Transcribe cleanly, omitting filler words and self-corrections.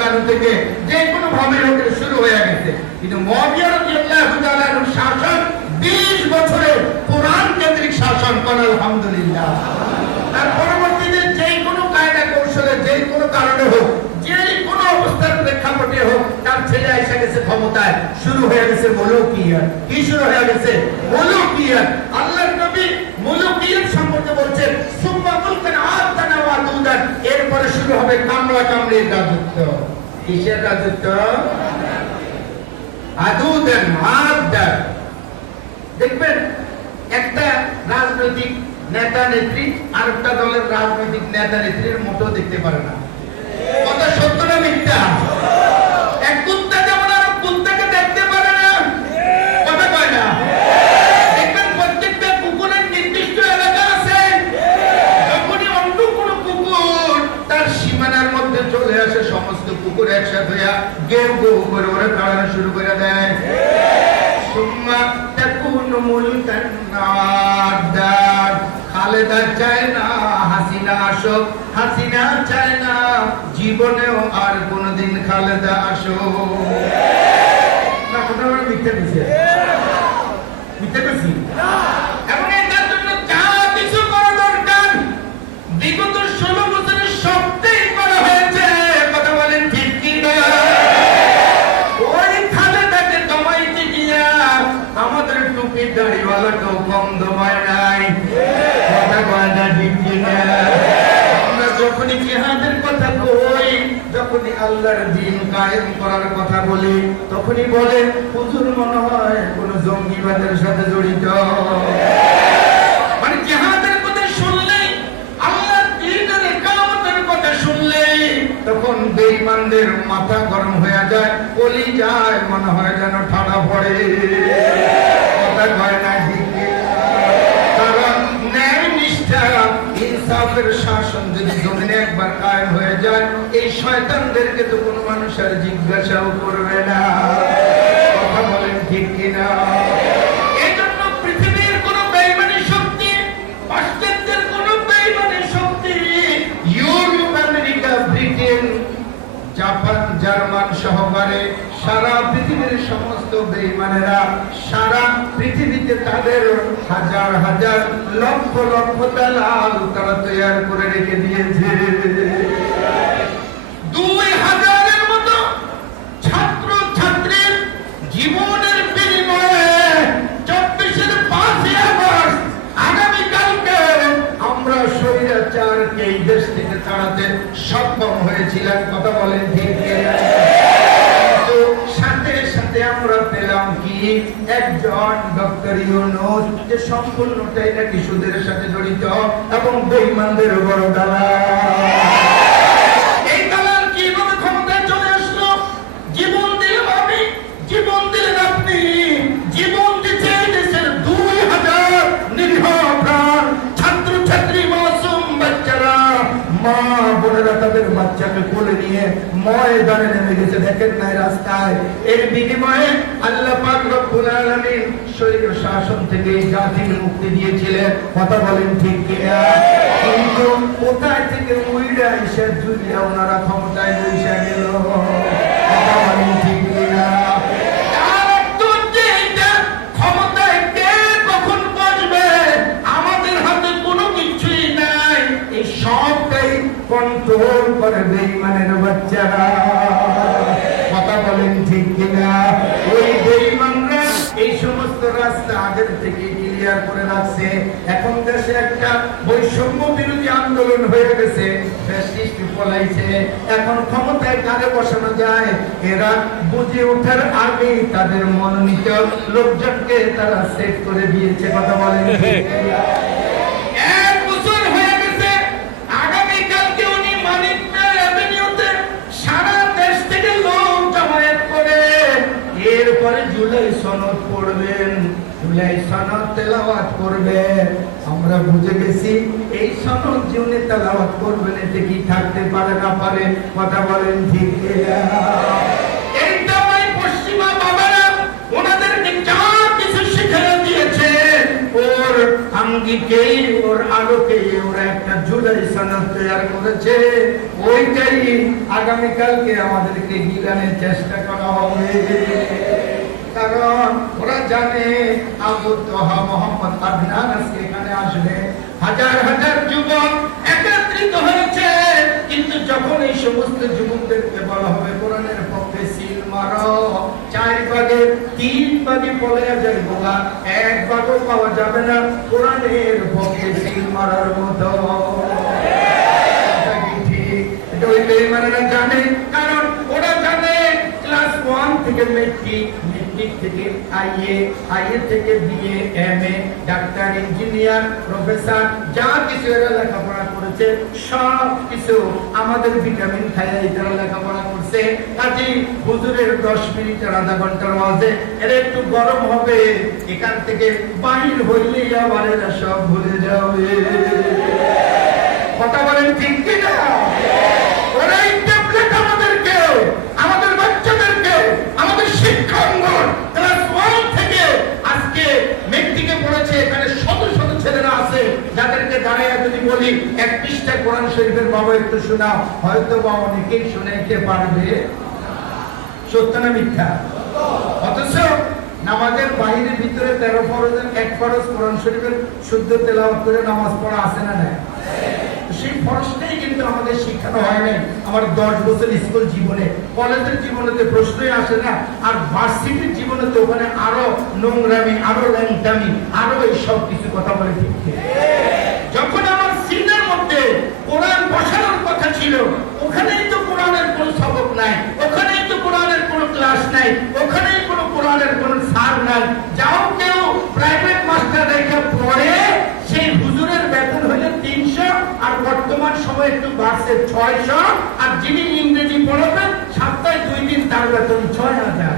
তাআলা থেকে যে কোনো ভাবে লোকের শুরু হয়ে গেছে, কিন্তু মুআবিয়া রাদিয়াল্লাহু তাআলা শাসন 20 বছরের কোরআন কেন্দ্রিক শাসন করেন আলহামদুলিল্লাহ। তার পরবর্তীতে যে কোনো কায়দা কৌশলে যে কোনো কারণে হোক, যে কোনো অবস্থার প্রেক্ষাপটে হোক, তার ছেলে এসে গেছে ক্ষমতায়, শুরু হয়ে গেছে মুলুকিয়াত। কি শুরু হয়ে গেছে? মুলুকিয়াত। আল্লাহর নবী মুলুকিয়াত সম্পর্কে বলছেন সুম্মা মুলকান আতানা ওয়া দুদান, এরপরে শুরু হবে কামলা কামলির রাজত্ব। কিসের রাজত্ব? আদুদান আদান। দেখবেন একটা রাজনৈতিক নেতা নেত্রী আরেকটা দলের রাজনৈতিক নেতা নেত্রীর মতো দেখতে পারে না। কথা সত্য না মিথ্যা? এক কুত্তা যেমন আর কুত্তাকে দেখতে পারে না, কথা কয় না। দেখবেন প্রত্যেকটা কুকুরের নির্দিষ্ট এলাকা আছে। যখনই অন্য কোনো কুকুর তার সীমানার মধ্যে চলে আসে, সমস্ত কুকুর একসাথে হইয়া গেউ গেউ করে ওরা তাড়ানো শুরু করে দেয়। সুম্মা তাকুনু মুলকান আদান। খালেদা চায় না হাসিনা আসুক, হাসিনা চায় না জীবনেও আর কোনদিন খালেদা আসুক। না, কথা বলে মিথ্যে বলছে, মিথ্যে বলছি। এবং এটার জন্য যা কিছু করা দরকার বিগত 16 বছরের সবটাই করা হয়েছে। কথা বলেন ঠিক কি না? ওই খালেদাকে দমাইতে গিয়া আমাদের টুপি দাড়িওয়ালাকেও কম দমায় নাই। কথা কয় না ঠিক কি না? আমরা যখনই জিহাদের কথা কই, যখনই আল্লাহর দ্বীন কায়েম করার কথা বলি, তখনই বলে হুজুর মনে হয় কোন জঙ্গিবাদের সাথে জড়িত। মানে জিহাদের কথা শুনলে, আল্লাহর দ্বীনের ইকামতের কথা শুনলে, তখন বেঈমানদের মাথা গরম হয়ে যায়, কলিজায় মনে হয় যেন ঠাডা পড়ে। কথা কয় না ঠিক কি? কারণ ন্যায় নিষ্ঠা ইনসাফের শাসন যদি জমিনে একবার কায়েম হয়ে যায়, এই শয়তানদেরকে তো কোনো মানুষ আর জিজ্ঞাসাও করবে না। কথা বলেন ঠিক কিনা? এজন্য পৃথিবীর কোন বেঈমানি শক্তি, পাশ্চাত্যের কোন বেঈমানি শক্তি, Europe, America, Britain, Japan, German সহকারে সারা পৃথিবীর সমস্ত বেঈমানেরা সারা পৃথিবীতে তাদের হাজার হাজার লক্ষ লক্ষ দালাল তারা তৈরি করে রেখে দিয়েছে। 2000-এর মতো ছাত্র ছাত্রীর জীবনের বিনিময়ে 24-এর 5ই আগস্ট আগামীকালকে আমরা স্বৈরাচারকে এই দেশ থেকে তাড়াতে সক্ষম হয়েছিলাম। কথা বলেন ঠিক কিনা? সাথে সাথে আমরা পেলাম কি একজন ডক্টর ইউনূস, যে সম্পূর্ণটাই নাকি সুদের সাথে জড়িত এবং বেঈমানদের বড় দালাল। এই দালাল কিভাবে ক্ষমতায় চলে আসলো? জীবন দিলাম আমি, জীবন দিলেন আপনি, জীবন দিচ্ছে দেশের 2000 নিরীহ প্রাণ ছাত্র ছাত্রী, মাসুম বাচ্চারা, মা বোনেরা তাদের বাচ্চাকে কোলে নিয়ে ময়দানে নেমে গেছে। দেখেন নাই রাস্তায়? এর বিনিময়ে আল্লাহ পাক রব্বুল আলামিন শরীর শাসন থেকে জাতির মুক্তি দিয়েছিলেন। কথা বলেন ঠিক কিনা? কিন্তু কোথায় থেকে উইড়া এসে জুলিয়া ওনারা ক্ষমতায় বসে গেল। কথা বলেন ঠিক কিনা? ক্ষমতায় কে কখন বসবে আমাদের হাতে কোনো কিছুই নাই। এই সবটাই কন্ট্রোল করে বেঈমানের বাচ্চারা। কথা বলেন ঠিক কিনা? ওই বেঈমানরা এই সমস্ত রাস্তা আগের থেকে ক্লিয়ার করে রাখছে। এখন দেশে একটা বৈষম্য বিরোধী আন্দোলন হয়ে গেছে, ফ্যাসিস্ট পলাইছে। এখন ক্ষমতায় কারে বসানো যায় এরা বুঝে ওঠার আগে তাদের মনোনীত লোকজনকে তারা সেট করে দিয়েছে। কথা বলেন ঠিক কিনা? এরপরে জুলাই সনদ পড়বেন, জুলাই সনদ তেলাওয়াত করবেন। আমরা বুঝে গেছি এই সনদ যিনি তেলাওয়াত করবেন এতে কি থাকতে পারে না পারে। কথা বলেন ঠিক কিনা? এইটা ভাই পশ্চিমা বাবারা ওনাদেরকে যা কিছু শিখিয়ে দিয়েছে, ওর আঙ্গিকেই ওর আলোকেই ওরা একটা জুলাই সনদ তৈরি করেছে, ওইটাই আগামীকালকে আমাদেরকে গিলানোর চেষ্টা করা হবে। কারণ ওরা জানে আবু তোহা মোহাম্মদ আদনান আজকে এখানে আসবে, হাজার হাজার যুবক একত্রিত হয়েছে, কিন্তু যখন এই সমস্ত যুবকদেরকে বলা হবে কোরআনের পক্ষে সিল মারো, 4 ভাগের 3 ভাগে পড়ে যায় বোকা, 1 ভাগও পাওয়া যাবে না কোরআনের পক্ষে সিল মারার মতো। ঠিক এটা ওই বেঈমানেরা জানে, কারণ ওরা জানে ক্লাস 1 থেকে মেট্রিক, মেট্রিক থেকে আইএ থেকে BA, MA, doctor, engineer, professor, যা কিছু এরা লেখাপড়া করেছে সব কিছু আমাদের ভিটামিন খাইয়ে তারা লেখাপড়া করছে। কাজে হুজুরের 10 মিনিটের আধা ঘন্টার ওয়াজে এরা একটু গরম হবে, এখান থেকে বাহির হইলেই আবার এরা সব ভুলে যাবে। কথা বলেন ঠিক কিনা? ওরা এই ট্যাবলেট আমাদেরকে, আমাদের বাচ্চাদেরকে, আমাদের শিক্ষাঙ্গন ক্লাস 1 থেকে আজকে মেট্রিকে পড়েছে, এখানে শত শত ছেলেরা আছে যাদেরকে দাঁড়িয়ে যদি বলি 1 পৃষ্ঠা কোরআন শরীফের বাবা একটু শোনাও, হয়তো বা অনেকেই শুনাইতে পারবে। সত্য না মিথ্যা? অথচ নামাজের বাইরে ভিতরে 13 ফরজের 1 ফরজ কোরআন শরীফের শুদ্ধ তেলাওয়াত করে নামাজ পড়া আছে না নাই? সেই ফরজটাই কিন্তু আমাদের শিক্ষানো হয় নাই। আমার 10 বছর স্কুল জীবনে, কলেজের জীবনেতে প্রশ্নই আসে না, আর ভার্সিটির জীবনেতে ওখানে আরো নোংরামি, আরো ল্যাংটামি, আরো এই সব কিছু কথা বলে ঠিক। যখন আমার সিনের মধ্যে কোরআন বসানোর কথা ছিল, ওখানেই তো কোরআনের কোনো সবক নাই, ওখানেই তো কোরআনের কোনো ক্লাস নাই, ওখানেই কোনো কোরআনের কোনো স্যার নাই। যাও কেউ প্রাইভেট মাস্টার রেখে পড়ে, সেই হুজুরের বেতন হলো 300, আর বর্তমান সময় একটু বাড়ছে 600, আর যিনি ইংরেজি পড়াবেন সপ্তাহে 2 দিন তার বেতন 6000।